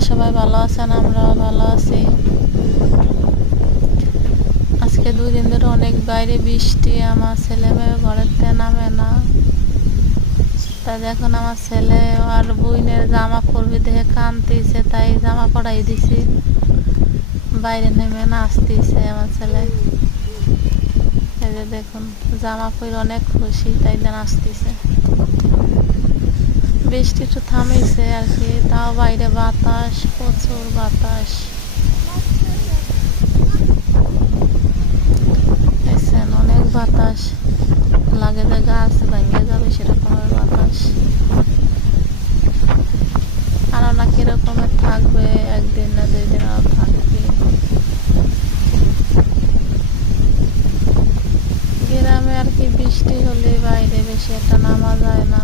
হয় সবাই ভালো আছেন, আমরাও ভালো আছি। আজকে 2 দিন ধরে অনেক বাইরে বৃষ্টি, আমার ছেলে মেয়ে ঘরেতে নামে না। তাই এখন আমার ছেলে আর বুইনের জামা পরবি দেখে কাঁদতেছে, তাই জামা পরাই দিছি। বাইরে নেমে নাচতেছে আমার ছেলে। এই যে দেখুন, জামা পরে অনেক খুশি, তাই নাচতেছে। বৃষ্টি একটু থামেছে আর কি, তাও বাইরে বাতাস, প্রচুর বাতাস। দেখছেন, অনেক বাতাস লাগে, যে গাছ ভেঙে যাবে সেরকমের বাতাস। আরো না কিরকমের থাকবে, 1 দিন না 2 দিন আরো থাকবে। গ্রামে আর কি বৃষ্টি হলে বাইরে বেশি একটা নামা যায় না।